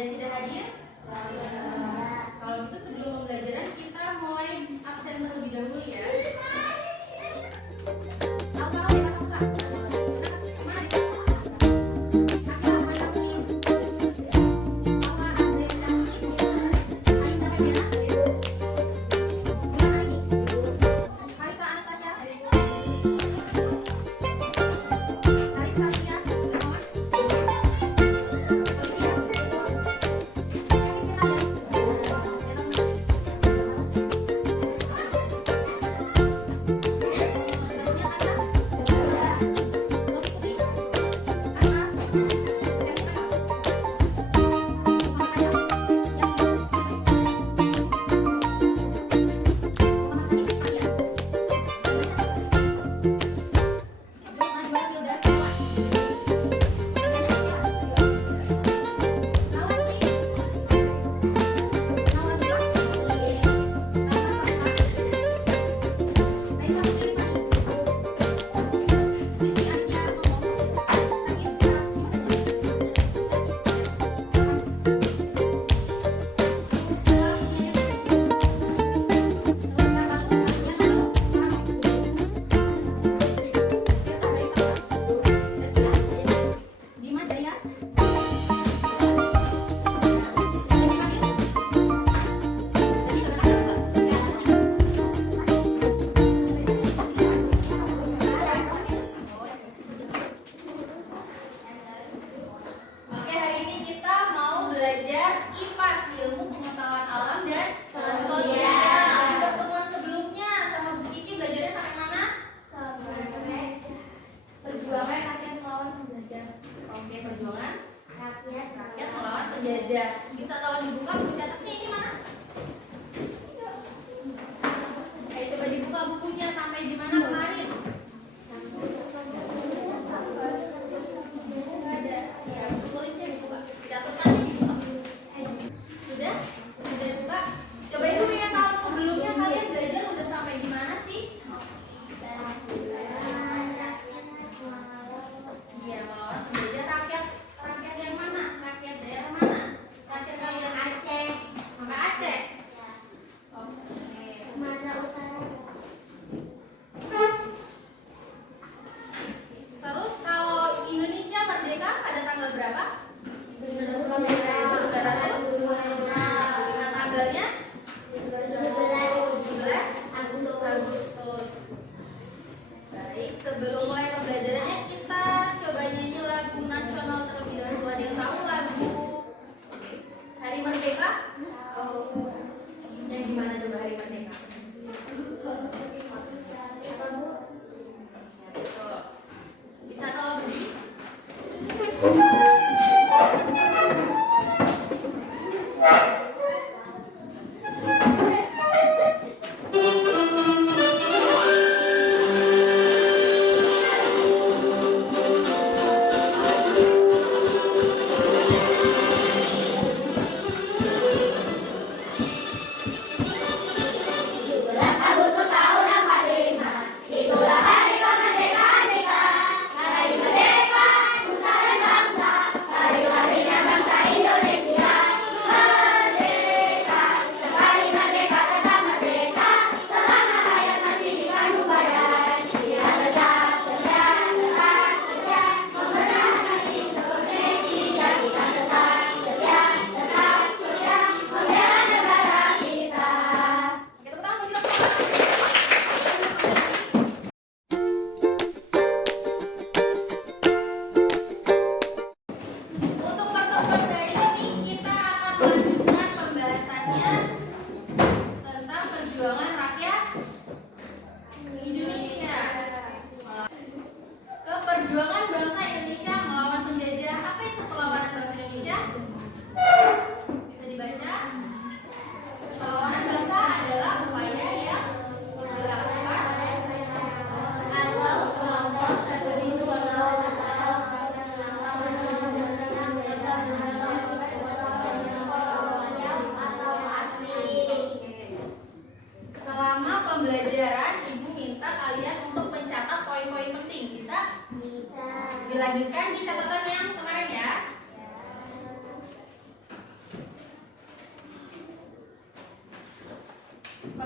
yang tidak hadir? Kalau gitu sebelum pembelajaran kita mulai absen terlebih dahulu ya. Penjajah. Bisa tolong dibuka buku catatnya ini mana? Ayo coba dibuka bukunya sampai di mana kemarin? Ada. Ya, tulisnya dibuka. Catatannya dibuka. Sudah? Sudah dibuka? Coba ibu pengen tahu sebelumnya kalian belajar udah sampai di mana sih? Iya, melawan penjajah rakyat. Rakyat yang mana? Rakyat daerah mana? Rakyat kalian Aceh. Sampai Aceh? Oke. Sumatera Utara. Terus kalau Indonesia merdeka pada tanggal berapa? 1945. Nah, tanggalnya? 17 Agustus. Baik, sebelum mulai pembelajarannya kita coba nyanyi lagu nasional terlebih dahulu. Ada yang tahu lagu Hari Merdeka? Yang gimana coba Hari Merdeka? Bisa kalau berdiri? Hari merdeka,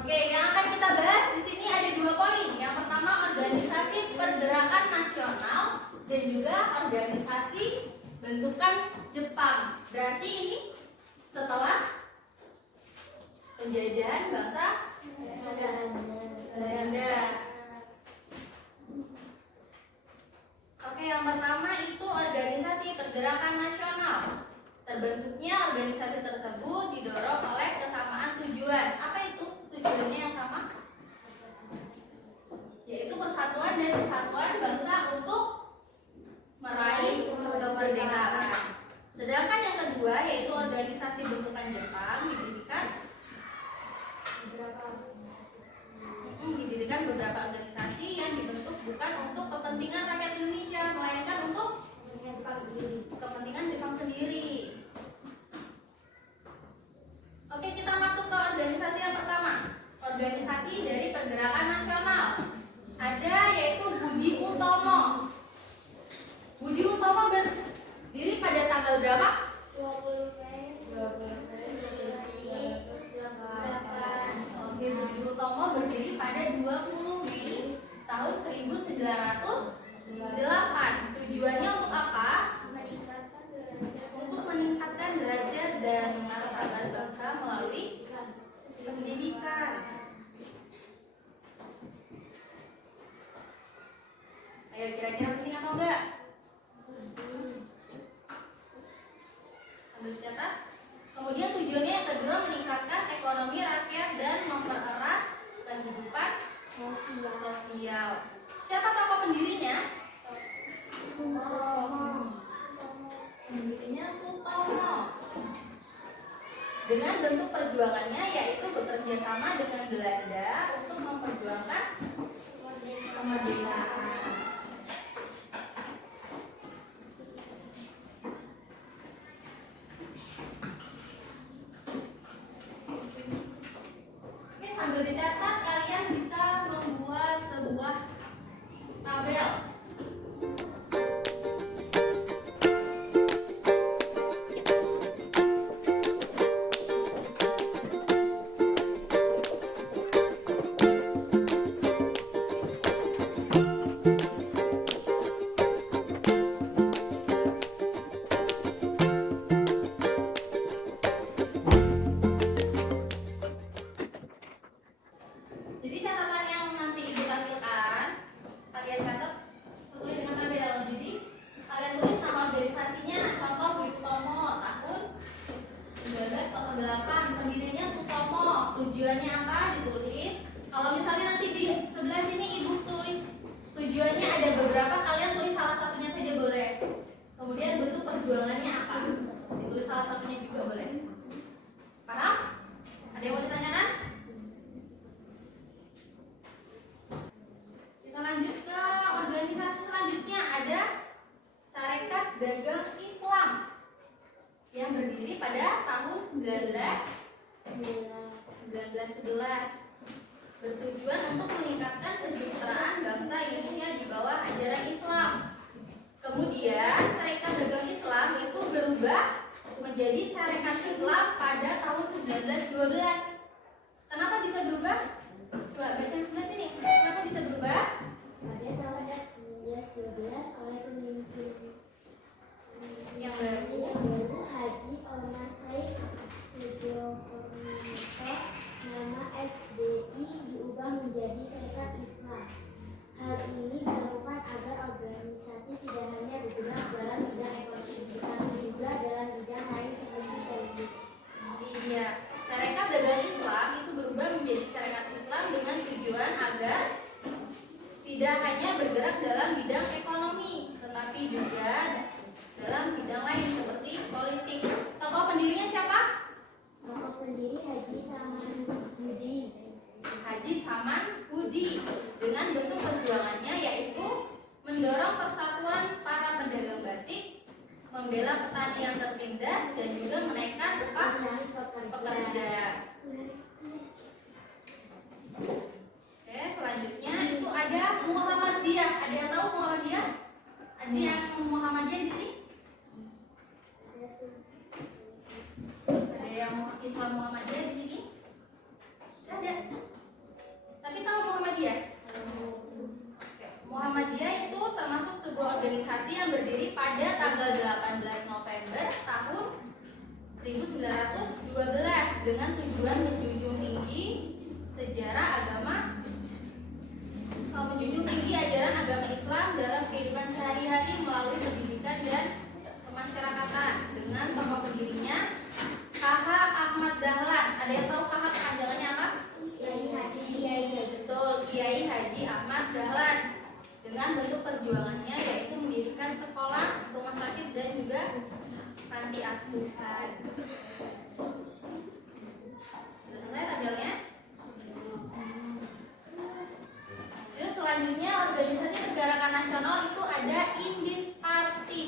Oke, yang akan kita bahas di sini ada 2 poin. Yang pertama organisasi pergerakan nasional dan juga organisasi bentukan Jepang. Berarti ini setelah penjajahan bangsa Belanda. Oke, yang pertama itu organisasi pergerakan nasional. Terbentuknya organisasi tersebut didorong oleh kesamaan tujuan. Apa itu tujuannya yang sama? Yaitu persatuan dan kesatuan bangsa untuk meraih kemerdekaan. Sedangkan yang kedua yaitu organisasi bentukan Jepang didirikan beberapa organisasi yang dibentuk bukan untuk kepentingan rakyat Indonesia, melainkan untuk kepentingan Jepang sendiri. Oke, kita masuk ke organisasi yang pertama. Organisasi dari pergerakan nasional. Ada yaitu Budi Utomo. Budi Utomo berdiri pada tanggal berapa? 20 Mei. Oke, Budi Utomo berdiri pada 20 Mei tahun 1908. Tujuannya untuk apa? Untuk meningkatkan derajat dan martabat bangsa melalui pendidikan. Ayo kira-kira masih atau enggak? Sambil catat. Kemudian tujuannya yang kedua meningkatkan ekonomi rakyat dan mempererat kehidupan sosial. Siapa tokoh pendirinya? Pendirinya Sutomo. Dengan bentuk perjuangannya yaitu bekerja sama dengan Belanda untuk memperjuangkan kemerdekaan. Oke, sambil dicatat kalian bisa membuat sebuah tabel. Jadi catatan yang nanti ibu tampilkan, kalian catat sesuai dengan tabel. Jadi kalian tulis nama organisasinya. Contoh Budi Utomo tahun 1908, pendirinya Sutomo. Tujuannya apa? Ditulis. Kalau misalnya nanti di sebelah sini ibu tulis tujuannya ada beberapa, kalian tulis salah satunya saja boleh. Kemudian bentuk perjuangannya apa? Ditulis salah satunya juga boleh. Paham? Ada yang mau ditanyakan? Kita lanjut ke organisasi selanjutnya. Ada Sarekat Dagang Islam yang berdiri pada tahun 1911, bertujuan untuk meningkatkan kesejahteraan bangsa Indonesia di bawah ajaran Islam. Kemudian Sarekat Dagang Islam itu berubah menjadi Sarekat Islam pada tahun 1912. Kenapa bisa berubah? Coba baca yang sebelah sini. Kenapa bisa berubah? Pada tahun 1912 oleh pemimpin Yang baru Haji Omar Said Wijokornito, nama SDI diubah menjadi Serikat Islam. Hal ini dilakukan agar organisasi tidak hanya bergerak dalam bidang ekonomi, tetapi juga dalam bidang lain seperti politik. Iya, Sarekat Dagang Islam itu berubah menjadi Sarekat Islam dengan tujuan agar tidak hanya bergerak dalam bidang ekonomi, tetapi juga dalam bidang lain seperti politik. Tokoh pendirinya siapa? Tokoh pendiri Haji Samanhudi. Haji Samanhudi. Dengan bentuk perjuangannya yaitu mendorong persatuan para pedagang batik, membela petani yang tertindas, dan juga menaikkan upah pekerja. Oke, selanjutnya itu ada Muhammadiyah. Ada yang tahu Muhammadiyah? Ada yang Muhammadiyah di sini? Ada yang Islam Muhammadiyah di sini? Ada. dengan tujuan menjunjung tinggi sejarah agama, menjunjung tinggi ajaran agama Islam dalam kehidupan sehari-hari melalui pendidikan dan kemasyarakatan. Dengan tokoh pendirinya KH Ahmad Dahlan. Ada yang tahu KH kepanjangannya apa? Betul, Kiai Haji Ahmad Dahlan. Dengan bentuk perjuangannya yaitu mendirikan sekolah, rumah sakit dan juga panti asuhan. Sudah selesai tabelnya? Lalu selanjutnya organisasi pergerakan nasional itu ada Indis Party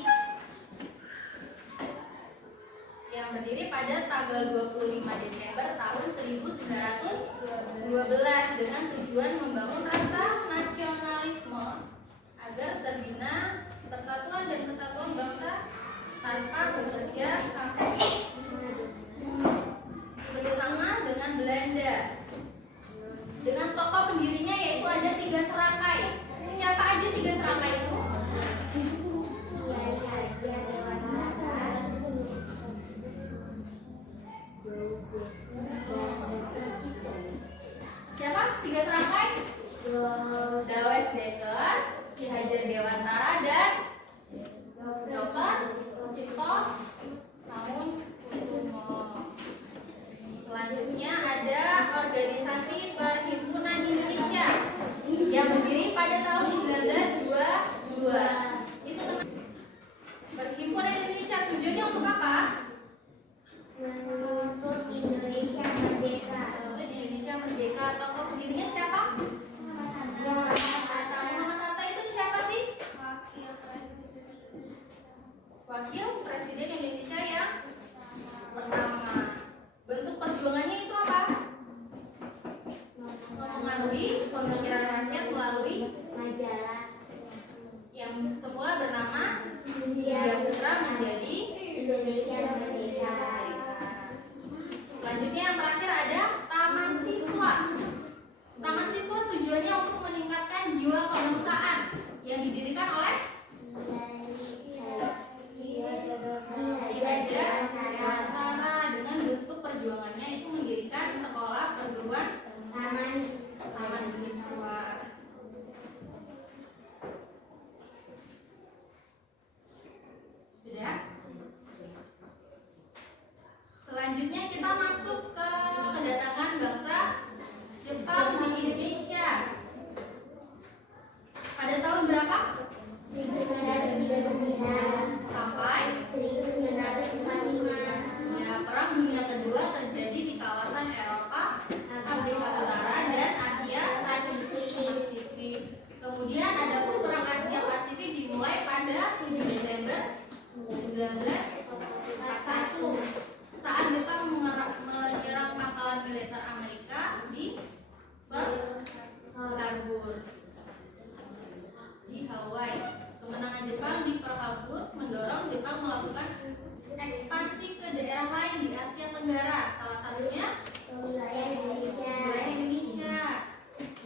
yang berdiri pada tanggal 25 Desember tahun 1912 dengan tujuan membangun rasa nasionalisme agar terbina persatuan dan kesatuan bangsa tanpa bekerjasama dengan Belanda. Dengan tokoh pendirinya yaitu ada 3 serangkai. Siapa aja 3 serangkai itu? Siapa? 3 serangkai? Dawes Dekker, Ki Hajar Dewantara dan Dr. Cipto Mangunkusumo. Selanjutnya ada organisasi Perhimpunan Indonesia yang berdiri pada tahun 1922. Itu Perhimpunan Indonesia tujuannya untuk apa? Menuntut Indonesia merdeka. Menuntut Indonesia merdeka. Tokoh pendirinya siapa? Muhammad Hatta itu siapa sih? Wakil Presiden Indonesia yang pertama. Bentuk perjuangannya itu apa? Mempengaruhi pemikiran rakyat melalui Majalah yang semula bernama India Putra menjadi Indonesia Merdeka. Selanjutnya yang terakhir ada Taman Siswa. Taman Siswa tujuannya untuk meningkatkan jiwa kebangsaan yang didirikan oleh Ki Hajar Dewantara. Dengan bentuk perjuangannya itu mendirikan sekolah perguruan Taman Siswa. Sudah? Selanjutnya kita masuk ke kedatangan bangsa Jepang di Indonesia. Pada tahun berapa? 1939 Sampai 1945. ya, Perang Dunia Kedua terjadi di kawasan Eropa, Afrika Utara dan Asia Pasifik. Kemudian ada pun Perang Asia Pasifik dimulai pada 7 Desember 1941 saat Jepang menyerang pangkalan militer Amerika di Pearl Harbor di Hawaii. Kemenangan Jepang di Pearl Harbor mendorong Jepang melakukan ekspansi ke daerah lain di Asia Tenggara, salah satunya Wilayah Indonesia. wilayah Indonesia.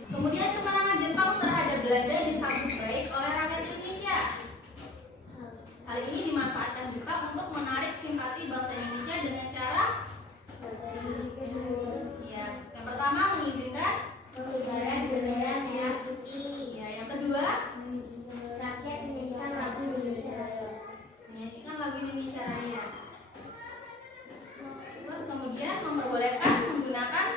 Kemudian kemenangan Jepang terhadap Belanda disambut baik oleh rakyat Indonesia. Hal ini dimanfaatkan Jepang untuk menarik simpati bangsa Indonesia dengan cara ya, yang pertama mengizinkan Pengibaran bendera merah putih. ya, yang kedua Rakyat menyanyikan lagu Indonesia Raya. menyanyikan lagu Indonesia Raya. Terus kemudian memperbolehkan menggunakan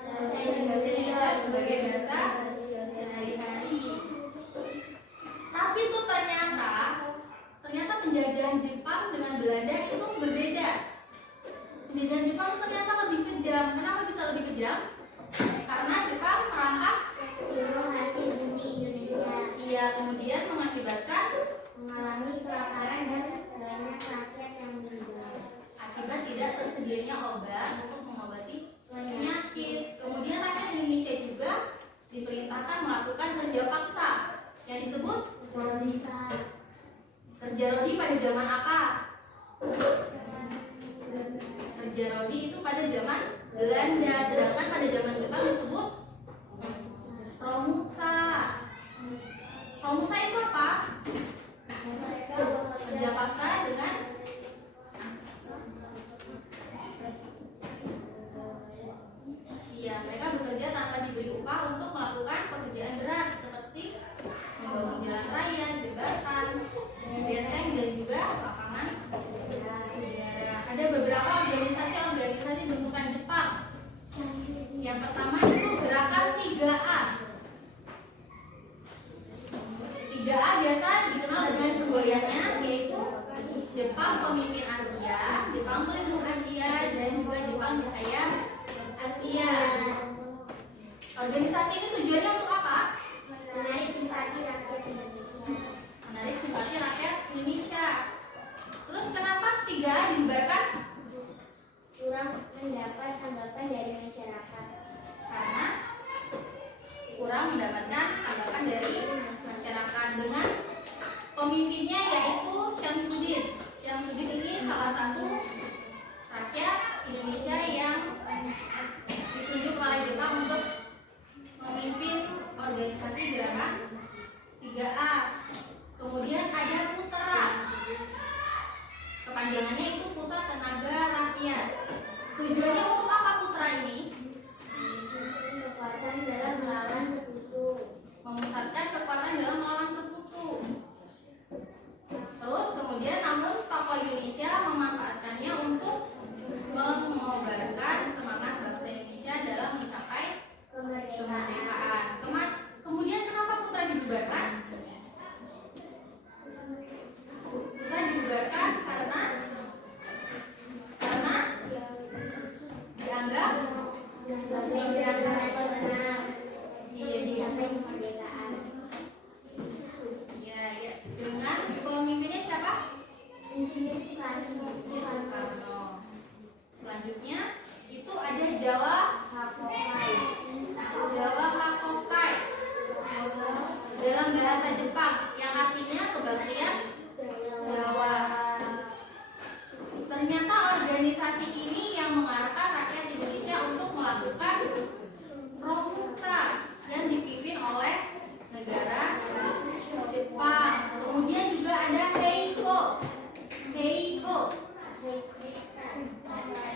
Bahasa bahasa Indonesia Indonesia sebagai bahasa sehari-hari. Tapi itu ternyata penjajahan Jepang dengan Belanda itu berbeda. Penjajahan Jepang ternyata lebih kejam. Kenapa bisa lebih kejam? Karena Jepang merampas seluruh hasil bumi Indonesia, ia kemudian mengakibatkan mengalami kelaparan dan banyak rakyat yang meninggal. akibat tidak tersedianya obat untuk mengobati penyakit. Kemudian rakyat Indonesia juga diperintahkan melakukan kerja paksa yang disebut kerja rodi pada zaman apa? Kerja rodi itu pada zaman Belanda, sedangkan pada zaman Jepang disebut Romusa. Romusa itu apa? Kerja paksa dengan 3A. 3A biasa dikenal dengan semboyannya, yaitu Jepang pemimpin Asia, Jepang pelindung Asia, dan juga Jepang cahaya Asia. Organisasi ini tujuannya untuk apa? Menarik simpati rakyat Indonesia. Menarik simpati rakyat Indonesia. Terus kenapa 3A dibubarkan? Kurang mendapat tanggapan dari masyarakat. Karena kurang mendapatkan tanggapan dari masyarakat dengan pemimpinnya yaitu Syamsuddin. Syamsuddin ini salah satu rakyat Indonesia yang ditunjuk oleh Jepang untuk memimpin organisasi gerakan 3A. Kemudian ada Putra. Kepanjangannya itu Pusat Tenaga Rakyat. Tujuannya untuk apa Putra ini? Kekuatan dalam melawan sekutu. Memusatkan kekuatan dalam melawan sekutu. Terus kemudian namun tokoh Indonesia memanfaatkannya untuk mengobarkan semangat bangsa Indonesia dalam mencapai kemerdekaan. Kemudian kenapa Putra dibubarkan? Putra dibubarkan karena dianggap medan nasional iya mencapai kemerdekaan. iya dengan pemimpinnya siapa? Insinyur Soekarno. Selanjutnya itu ada Jawa Hakokai. Jawa Hakokai dalam bahasa Jepang yang artinya kebaktian Jawa. Ternyata organisasi ini yang mengarahkan rakyat Indonesia untuk melakukan Romusa yang dipimpin oleh negara Jepang. Kemudian juga ada Heiho.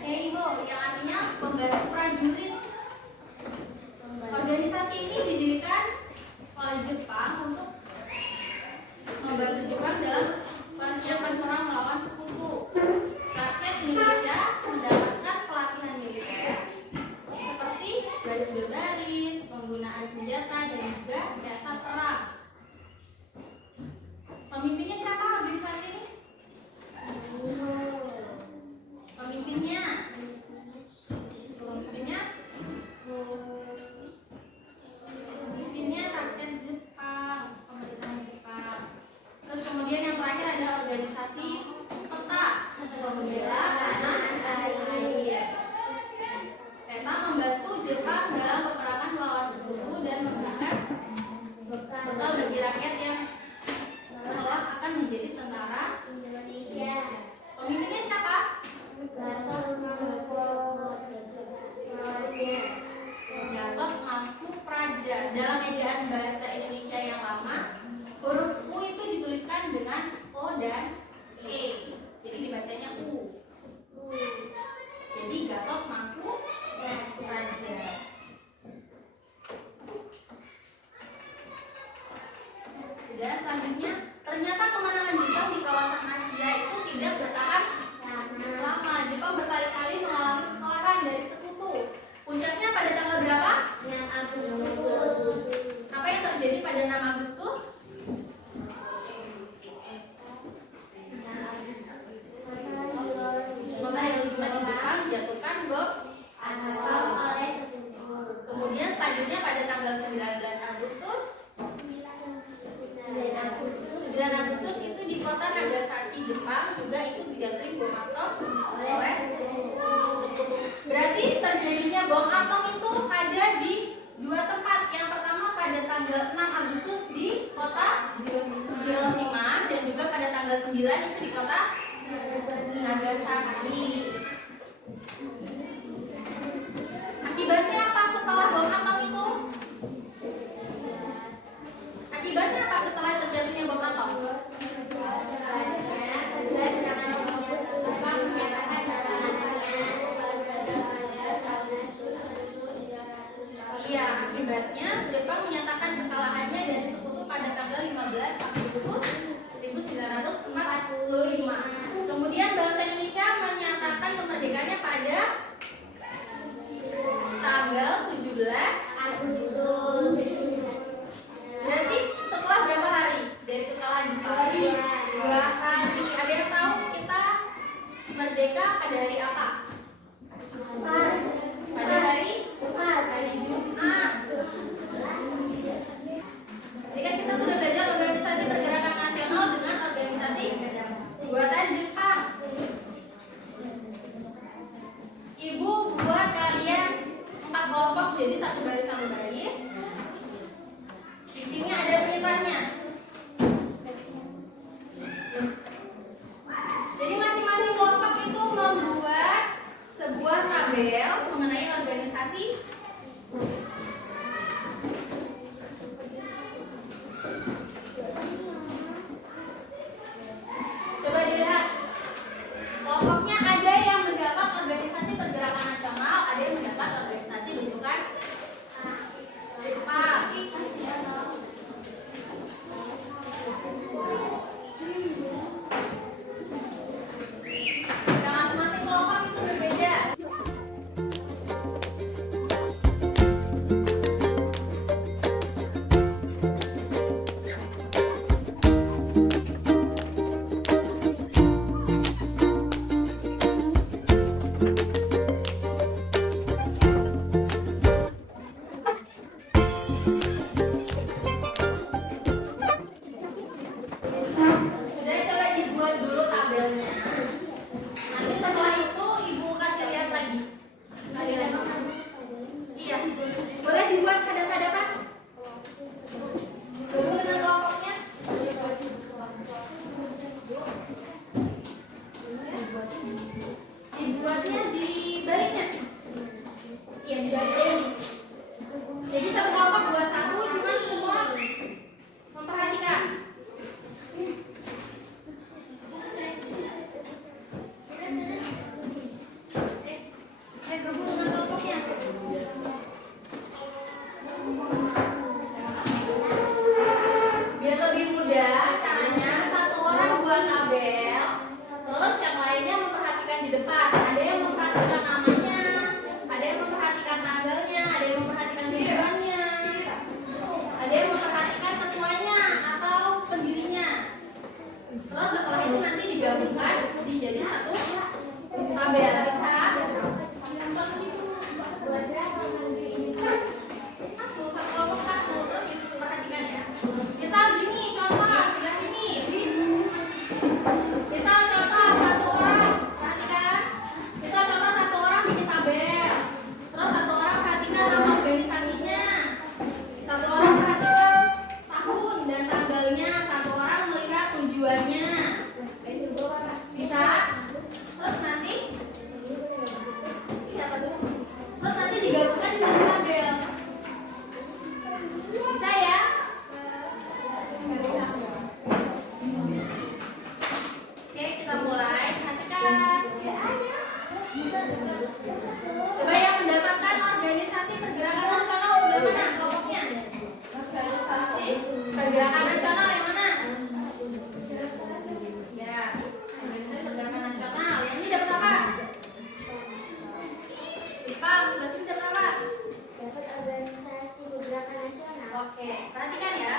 Heiho yang artinya pembantu prajurit. Organisasi ini didirikan oleh Jepang untuk membantu Jepang dalam persiapan perang melawan sekutu. Rakyat Indonesia mendapatkan pelatihan militer seperti baris berbaris, penggunaan senjata, dan juga siasat perang. Pemimpinnya siapa organisasi ini? Pemimpinnya rakyat Jepang, pemerintahan Jepang. Terus kemudian yang terakhir ada organisasi PETA, pembela tanah air. PETA membantu Jepang dalam peperangan melawan sekutu dan memberikan bekal bagi rakyat yang kelak akan menjadi tentara Indonesia. Pemimpinnya siapa? Gatot Mangku Praja. Dalam ejaan bahasa Indonesia yang lama, huruf U itu dituliskan dengan O dan E. Jadi dibacanya U. Jadi Gatot Mangku Praja. Sudah, selanjutnya ternyata kemenangan Jepang di kawasan Asia itu tidak bertahan lama. Jepang berkali-kali mengalami kekalahan dari sekutu. Puncaknya pada tanggal berapa? 6 Agustus. Apa yang terjadi pada 6 Agustus? Kota Hiroshima di Jepang dijatuhkan bom Atom oleh sekutu. Kemudian selanjutnya pada tanggal 19 Agustus 9 Agustus itu di kota Nagasaki, Jepang juga itu dijatuhin bom atom oleh sekutu. Berarti terjadinya bom atom itu ada di dua tempat. Yang pertama pada tanggal 6 Agustus di kota Hiroshima dan juga pada tanggal 9 itu di kota Nagasaki. Akibatnya apa setelah bom atom itu? Akibatnya apa setelah terjatuhnya bom atom? Iya, akibatnya Jepang menyatakan kekalahannya dari sekutu pada tanggal 15 Agustus 1945. Kemudian bangsa Indonesia menyatakan kemerdekaannya pada tanggal 17 Agustus kelompok jadi satu baris. Di sini ada perintahnya. Jadi masing-masing kelompok itu membuat sebuah tabel mengenai organisasi. Coba dilihat. Kelompoknya ada yang mendapat organisasi pergerakan nasional, ada yang mendapat organisasi bentukan apa? Nah, masing-masing kelompok itu berbeda. Sudah, coba dibuat dulu tabelnya. Nanti setelah itu ibu kasih lihat lagi. Kasih lihat. Iya, boleh dibuat hadap-hadapan. Dulu dengan kelompoknya. Dibuatnya di baliknya. Iya, di baliknya ini. Jadi satu kelompok buat satu, cuman semua memperhatikan. Gabung dengan kelompoknya. Biar lebih mudah caranya, satu orang buat tabel, terus yang lainnya memperhatikan di depan. Ada yang memperhatikan namanya, ada yang memperhatikan tanggalnya, ada yang memperhatikan tujuannya, ada yang memperhatikan ketuanya atau pendirinya. Terus setelah itu nanti digabungkan dijadi satu tabel. Bisa? Satu kelompok satu, terus diperhatikan ya. Misal gini, contoh sebelah sini. Misal contoh satu orang, perhatikan. Misal contoh satu orang bikin tabel. Terus satu orang perhatikan nama organisasinya. Satu orang perhatikan tahun dan tanggalnya. Satu orang melihat tujuannya. Bisa? Terus nanti digabungkan di satu tabel. Bisa ya? Oke, kita mulai. Perhatikan. Coba yang mendapatkan organisasi pergerakan nasional sebelah mana kelompoknya? Organisasi pergerakan nasional yang mana? Ya, organisasi pergerakan nasional. Yang ini dapat apa? Jepang, sebelah sini dapat apa? Dapat organisasi pergerakan nasional. Oke, perhatikan ya.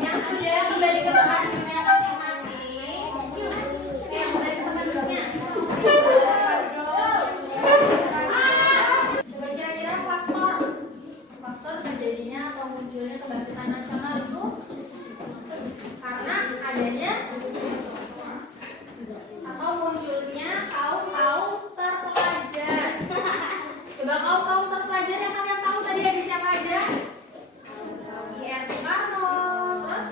Yang sudah kembali ke tempat duduknya masing-masing. Yang kembali ke tempat duduknya. Coba kira-kira faktor terjadinya atau munculnya kebangkitan nasional itu karena adanya atau munculnya kaum terpelajar. Coba kaum terpelajar yang kalian tahu tadi ada siapa aja? R. Soekarno, terus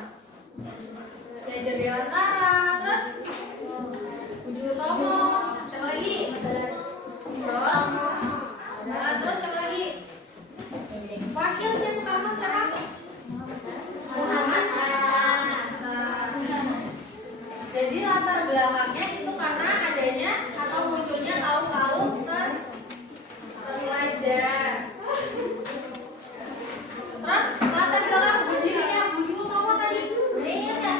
Belajar Dewantara, terus Budi Utomo, siapa lagi? Terus siapa lagi? Wakilnya Soekarno siapa? Muhammad Hatta. Jadi latar belakangnya itu karena adanya atau munculnya kaum terpelajar. Terus latar belakang berdirinya Budi Utomo tadi, ingat ya?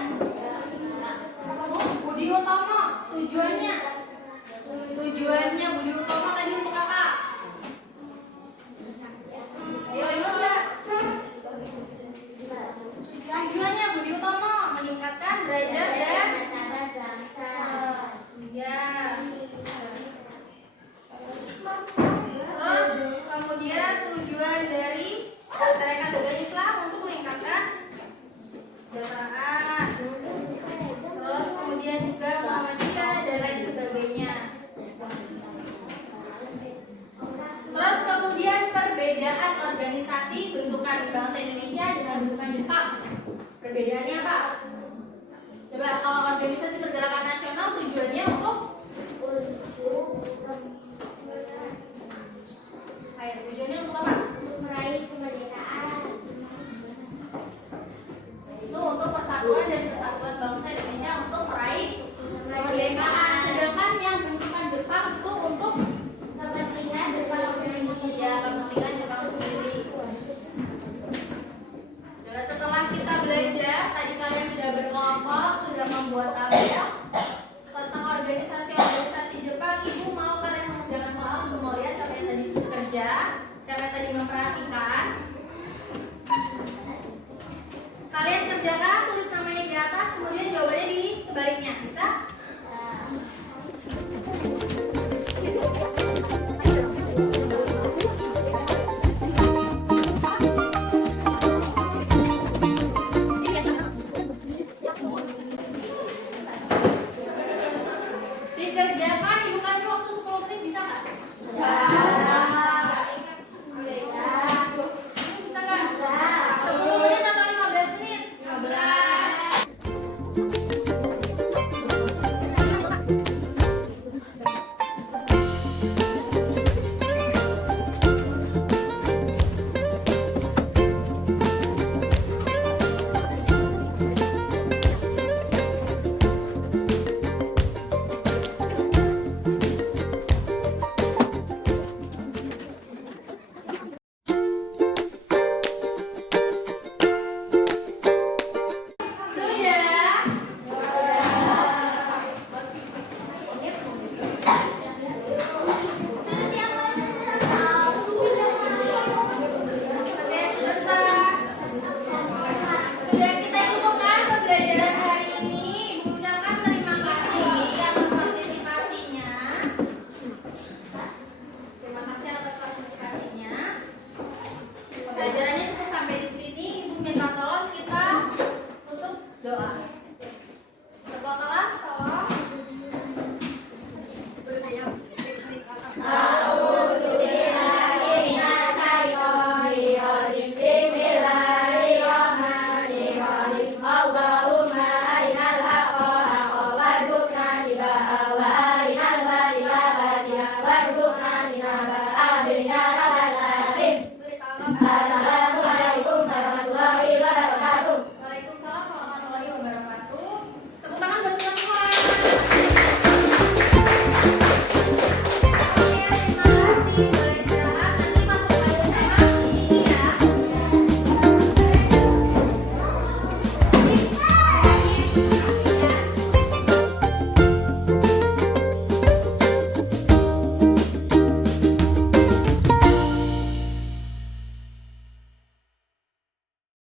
Budi Utomo tujuannya Budi Utomo tadi untuk apa? Ayo ingat nggak? Tujuannya Budi Utomo meningkatkan derajat dan bangsa. iya. Terus kemudian tujuan dari Tarekat Dagang Islam untuk meningkatkan kesejahteraan. Terus kemudian juga Muhammadiyah dan lain sebagainya. Terus kemudian perbedaan organisasi bentukan bangsa Indonesia dengan bentukan Jepang. Perbedaannya apa? Coba kalau organisasi pergerakan nasional tujuannya untuk tujuannya untuk apa? Untuk meraih kemerdekaan. Itu untuk persatuan dan kesatuan bangsa Indonesia untuk meraih kemerdekaan. Sedangkan yang bentukan Jepang itu untuk Kepentingan Jepang sendiri. ya kepentingan Jepang sendiri. Coba setelah kita belajar, tadi kalian sudah berkelompok, sudah membuat tabel tentang organisasi Jepang. Ibu mau kalian mengerjakan soal untuk melihat siapa yang tadi bekerja, siapa yang tadi memperhatikan. Kalian kerjakan